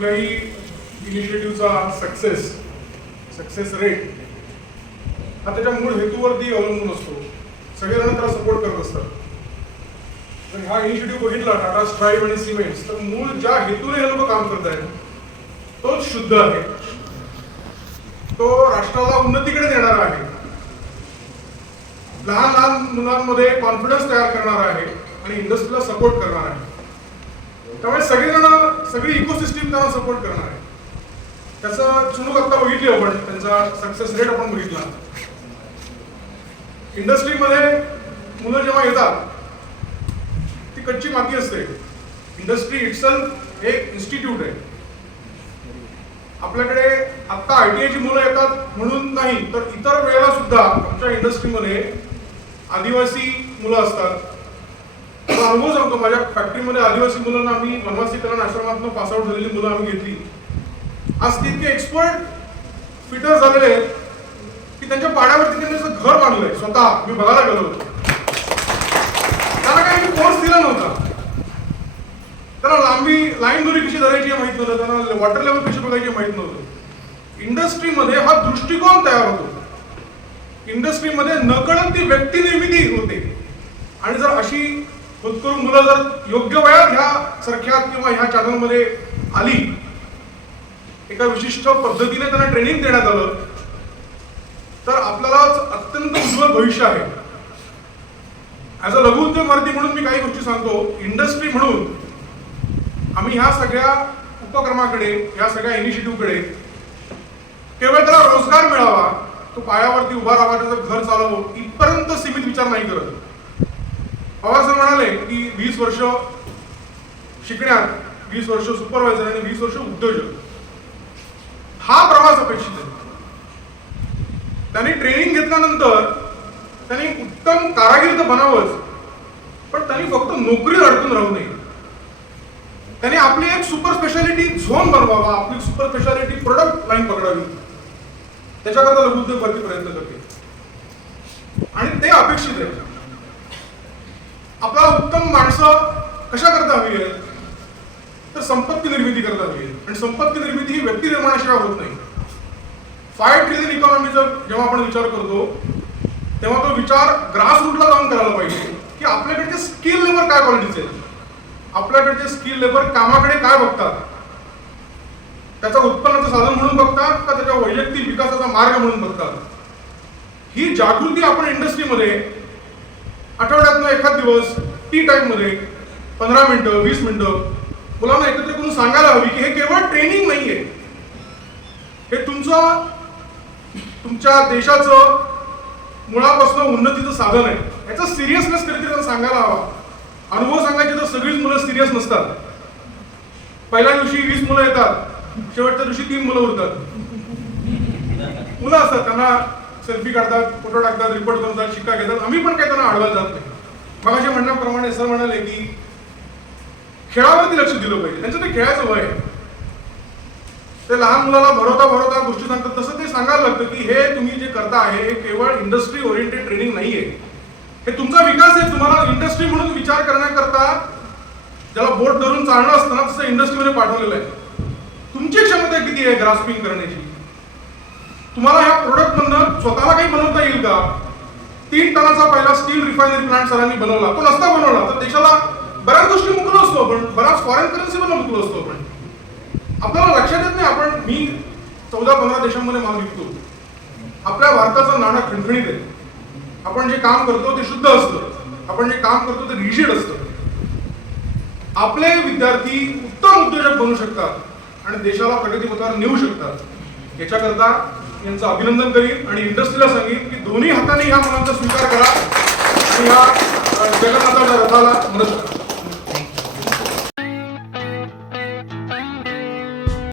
कुठल्याही इनिशिएटिव्हचा success rate हा त्याच्या मूळ हेतूवरती अवलंबून असतो. सगळेजण त्याला सपोर्ट करत असतात. तर हा इनिशिएटिव्ह बघितला टाटा स्ट्राईव्ह आणि सिमेंट्स, तर मूळ ज्या हेतूने हे लोक काम करत आहेत तोच शुद्ध आहे, तो राष्ट्राला उन्नतीकडे नेणारा आहे, लहान लहान मुलांमध्ये कॉन्फिडन्स तयार करणारा आहे आणि इंडस्ट्रीला सपोर्ट करणार आहे. त्यामुळे सगळी इकोसिस्टीम त्यांना सपोर्ट करणार आहे. त्याचं चुणूक आता बघितली आपण, त्यांचा सक्सेस रेट आपण बघितला. इंडस्ट्रीमध्ये मुलं जेव्हा येतात ती कच्ची माती असते. इंडस्ट्री इटसेल्फ एक इन्स्टिट्यूट आहे. आपल्याकडे आता ITI ची मुलं येतात म्हणून नाही, तर इतर वेळेला सुद्धा आमच्या इंडस्ट्रीमध्ये आदिवासी मुलं असतात. अनुभव सांगतो, माझ्या फॅक्टरीमध्ये आदिवासी मुलांना आम्ही वनवासी कल्याण आश्रमातून पासआउट झालेली मुलं आम्ही घेतली. आज तितके एक्सपर्ट फिटर झालेले आहेत की त्यांच्या पाण्यावरती त्यांनी असं घर बांधलंय स्वतः. मी बघायला गेलो होतो. त्यांना काही कोर्स दिला नव्हता. त्यांना लाईन दोरी कशी धरायची माहित नव्हतं, त्यांना वॉटर लेवल कशी बघायची माहित नव्हतं. इंडस्ट्रीमध्ये हा दृष्टिकोन तयार होतो. इंडस्ट्रीमध्ये नकळत ती व्यक्ती निर्मिती होते. आणि जर अशी होतकरू मुलं जर योग्य वयात ह्या सारख्या किंवा ह्या चॅनलमध्ये आली, एका विशिष्ट पद्धतीने त्यांना ट्रेनिंग देण्यात आलं, तर आपल्याला अत्यंत उज्ज्वल भविष्य आहे. ऍज अ लघु उद्योगवादी म्हणून मी काही गोष्टी सांगतो. इंडस्ट्री म्हणून आम्ही ह्या सगळ्या उपक्रमाकडे, ह्या सगळ्या इनिशिएटिव्हकडे केवळ त्याला रोजगार मिळावा, तो पायावरती उभा राहावा, त्याचं घर चालवं इथपर्यंत सीमित विचार नाही करत. पवार सर म्हणाले की 20 वर्ष शिकण्यात, 20 वर्ष सुपरवायझर आणि 20 वर्ष उद्योजक, हा प्रवास अपेक्षित आहे. त्यांनी ट्रेनिंग घेतल्यानंतर त्यांनी उत्तम कारागीर तर बनावंच, पण त्यांनी फक्त नोकरीत अडकून राहू नये. त्यांनी आपली एक सुपर स्पेशालिटी झोन बनवावा, आपली सुपर स्पेशालिटी प्रोडक्ट लाईन पकडावी. त्याच्याकरता लघु उद्योगपती प्रयत्न करते आणि ते अपेक्षित आहे. आपल्याला उत्तम माणसं कशा करता हवी आहे, तर संपत्ती निर्मिती करता हवी आहे. आणि संपत्ती निर्मिती ही व्यक्ती निर्माणाशिवाय होत नाही. 5 ट्रिलियन इकॉनॉमीचा जेव्हा आपण विचार करतो तेव्हा तो विचार ग्रास रूटला जाऊन करायला पाहिजे की आपल्याकडचे स्किल लेबर काय क्वालिटीचे आहेत, आपल्याकडचे स्किल लेबर कामाकडे काय बघतात, त्याचा उत्पन्नाचं साधन म्हणून बघतात का त्याच्या वैयक्तिक विकासाचा मार्ग म्हणून बघतात. ही जागृती आपण इंडस्ट्रीमध्ये आठवड्यातनं एखाद दिवस टी टाइम मध्ये 15 मिनिटं 20 मिनिटं मुलांना एकत्र करून सांगायला हवी की हे केवळ ट्रेनिंग नाहीये, हे तुमच्या देशाचं मुळापासून उन्नतीचं साधन आहे. याचा सिरियसनेस कधीतरी त्यांना सांगायला हवा. अनुभव सांगायचे तर सगळीच मुलं सिरियस नसतात. पहिल्या दिवशी 20 मुलं येतात, शेवटच्या दिवशी 3 मुलं उरतात. मुलं असतात, त्यांना सेल्फी काढतात, फोटो टाकतात, रिपोर्ट करतात, शिक्का घेतात. आम्ही पण काही त्यांना अडवायला जात नाही. मगाशी म्हणण्याप्रमाणे सर म्हणाले की खेळावरती लक्ष दिलं पाहिजे. त्यांचं ते खेळायचं वय आहे. ते लहान मुलाला भरवता गोष्टी सांगतात, तसं ते सांगायला लागतं की हे तुम्ही जे करता आहे हे केवळ इंडस्ट्री ओरिएंटेड ट्रेनिंग नाहीये, हे तुमचा विकास आहे. तुम्हाला इंडस्ट्री म्हणून विचार करण्याकरता ज्याला बोट धरून चालणं असतं ना, तसं इंडस्ट्रीमध्ये पाठवलेलं आहे. तुमची क्षमता किती आहे ग्रास्पिंग करण्याची? तुम्हाला ह्या प्रोडक्ट मधनं स्वतःला काही बनवता येईल का? 3 टनाचा पहिला स्टील रिफायनरी प्लांट सरांनी बनवला, तो नसता बनवला तर देशाला बऱ्याच गोष्टी मुकलो असतो आपण, बऱ्याच फॉरेन करन्सी पण मुकलो असतो आपण. आपल्याला लक्षात येत नाही. मी 14-15 देशांमध्ये माल विकतो. आपल्या भारताचं नाणं खणखणीत आहे. आपण जे काम करतो ते शुद्ध असतं, आपण जे काम करतो ते रिजिड असतं. आपले विद्यार्थी उत्तम उद्योजक बनू शकतात आणि देशाला प्रगतीपथावर नेऊ शकतात. याच्याकरता यांचं अभिनंदन करीन आणि इंडस्ट्रीला सांगेन की दोन्ही हाताने ह्या मुलांचा स्वीकार करा आणि ह्या जगन्नाथाच्या रथाला मदत करा.